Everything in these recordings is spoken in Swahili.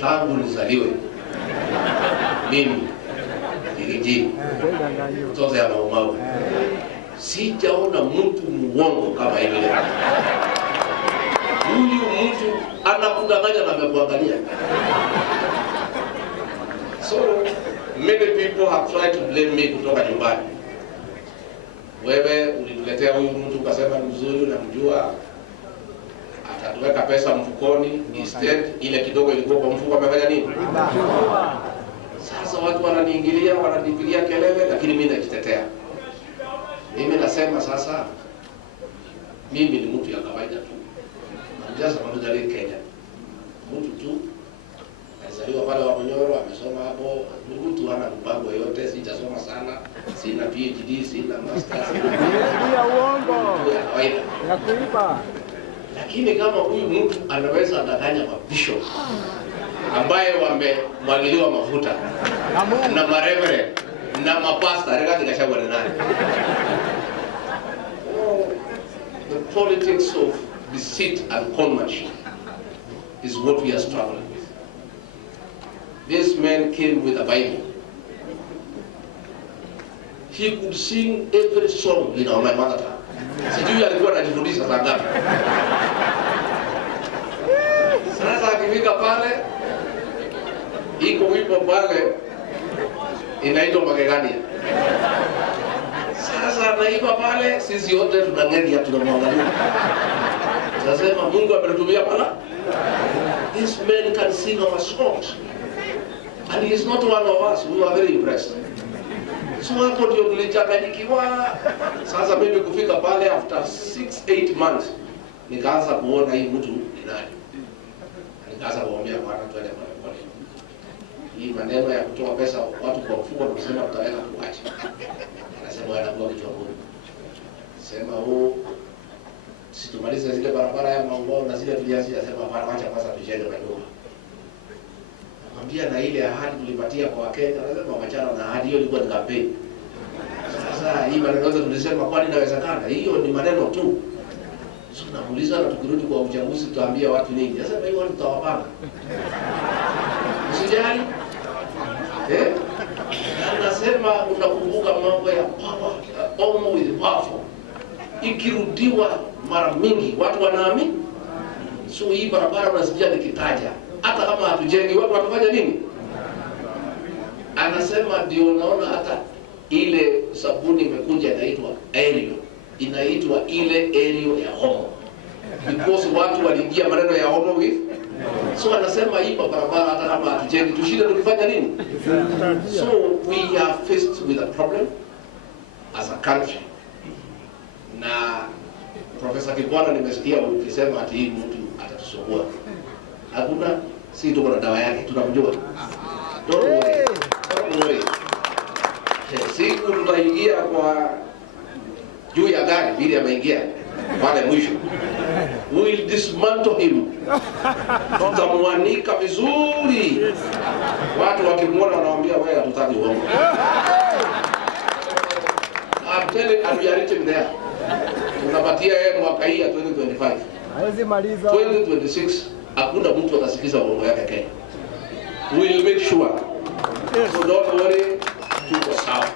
tangu nizaliwe mimi Rigiji mtoto ya Mau sijaona mtu muongo kama hivi. Huyu mtu anakudanganya na amekuangalia. So many people have tried to blame me kutoka nyumbani. Wewe ulituletea huyu mtu ukasema ni mzuri, unamjua, atatuweka pesa mfukoni, instead ile kidogo ilikuwa kwa mfuko amefanya nini? Sasa watu wananiingilia, wananipigia kelele, lakini mimi najitetea. Mimi nasema sasa mimi ni mtu ya kawaida tu. Just ordinary Kenya. Mtu tu alizaliwa pale wa Munyoro, amesoma hapo, mtu hana mpango yote, sijasoma sana, sina PhD, sina masters. Ndio uongo. Ya kuiba. Lakini kama huyu mtu anaweza danganya mabishop ambaye wamemwagiliwa mafuta na marevere na mapasta, rega tikashagwa na nani? The politics of deceit and conmanship is what we are struggling with. This man came with a Bible. He could sing every song in our mother tongue. Sijui alikuwa anajifundisha saa ngapi. Sasa akifika pale, iko wimbo pale inaitwa Magegania. Sasa anaiba pale, sisi wote tunang'enia, tunamwangalia. Tunasema Mungu ametutumia pala. This man can sing our songs. And he is not one of us. We were very impressed. So hapo ndio tulichanganyikiwa. Sasa mimi kufika pale after 6-8 months nikaanza kuona hii mtu ni nani. Nikaanza kuambia bwana twende pale. Hii maneno ya kutoa pesa watu kwa mfuko tunasema tutaweka tuache. Anasema anakuwa kichwa ngumu. Sema situmalize zile barabara ya Mangao na zile tulianzia, sema hapana, acha kwanza tujenge kidogo. Nakwambia na ile ahadi tulipatia kwa Wakenya, lazima wachana na ahadi hiyo, ilikuwa ni kampeni. Sasa hii maneno yote tulisema kwani inawezekana? Hiyo ni maneno tu. Sio namuuliza, na tukirudi kwa uchaguzi tutaambia watu nini? Sasa hiyo watu tutawapanga. Usijali. Nasema unakumbuka mambo ya power, almost with powerful. Ikirudiwa mara mingi watu wanaamini. So hii barabara unasikia nikitaja, hata kama hatujengi watu watafanya nini? Anasema ndio unaona hata ile sabuni imekuja inaitwa Aerial, inaitwa ile Aerial ya homo, because watu waliingia maneno ya homo with. So anasema hii barabara hata kama hatujengi tushinde tukifanya nini? So we are faced with a problem as a country. Na Profesa Kibwana nimesikia ukisema ati hii mtu atatusumbua. Hakuna, si tuko na dawa yake, tunamjua. Don't worry. Siku tutaingia kwa juu ya gari bila ya maingia pale mwisho. We will dismantle him. Tutamwanika vizuri. Watu wakimwona wanawaambia wewe hatutaki uongo. I'm telling and we are reaching there. Tunapatia yeye mwaka hii ya 2025. Hawezi maliza. 2026 hakuna mtu atasikiza uongo yake Kenya. We will make sure. So don't worry, tuko sawa.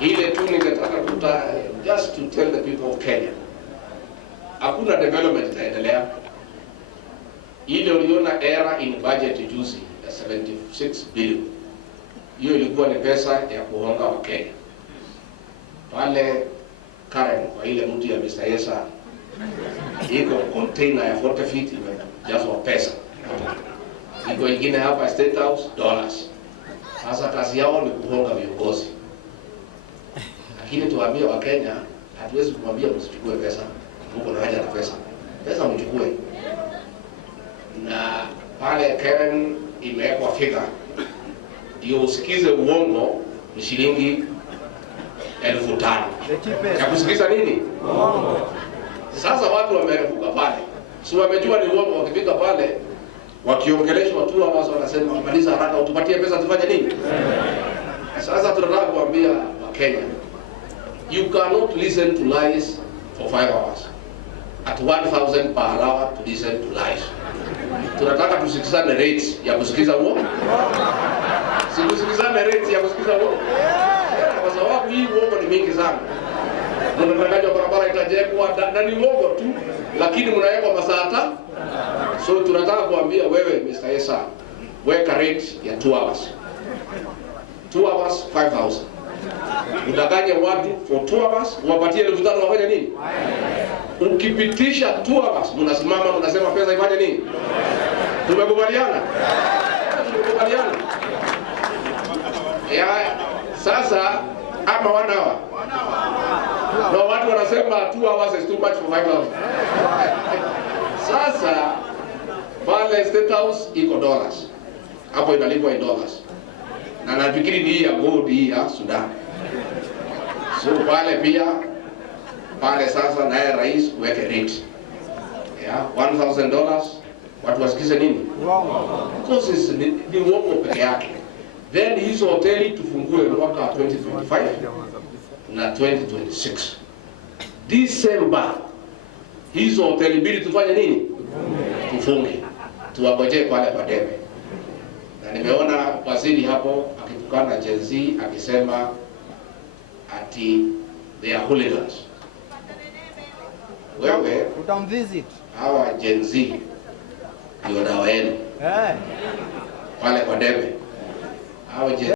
Ile tu ningetaka just to tell the people of Kenya. Hakuna development itaendelea. Ile uliona era in budget juzi ya 76 billion. Hiyo ilikuwa ni pesa ya kuhonga wa Kenya. Pale Karen kwa ile mtu ya Mr. Yesa iko container ya 40 feet imejazwa pesa. Iko ingine hapa State House dollars. Sasa kazi yao ni kuhonga viongozi. Lakini tuwaambie wa Kenya, hatuwezi kumwambia msichukue pesa. Mungu na haja na pesa. Pesa mchukue. Na pale Karen imewekwa figure. Ndio usikize uongo ni shilingi 5,000. Ya kusikiza nini? Sasa watu wameruka pale. Si wamejua ni uongo, wakifika pale wakiongeleshwa tu hawa wanasema maliza haraka utupatie pesa tufanye nini? Sasa tunataka kuambia wa Kenya, you cannot listen to lies for 5 hours. At 1,000 per hour to listen to lies. tunataka tusikizane rates ya kusikiza uongo. Sikusikizane rates ya kusikiza uongo. Kwa sababu hii uongo ni mingi sana. Mnatangaza barabara itajengwa na ni uongo tu, lakini mnaweka masaa. So tunataka kuambia wewe Mr. Esa, weka rate ya 2 hours. 2 hours 5,000. Udanganye watu for 2 hours, uwapatie 5,000 wafanye nini? Ukipitisha 2 hours, mnasimama mnasema pesa ifanye nini? Tumekubaliana? Tumekubaliana. Ya sasa ama 1 hour. Na watu wanasema 2 hours is too much for 5,000. Sasa pale State House iko dollars. Hapo inalipwa in dollars. Na nafikiri ni hii ya gold hii ya Sudan. So pale pia pale sasa naye rais weke rate. Yeah, $1,000. Watu wasikize nini? Because ni uongo peke yake. Then hizo hoteli tufungue mwaka 2025 na 2026. December hizo hoteli mbili tufanye nini? Tufunge. Tuwangojee pale Pademe. Na nimeona waziri hapo akitukana Gen Z akisema ati they are hooligans. Wewe utamvisit hawa Gen Z ndio dawa yenu. Pale Pademe. Hawa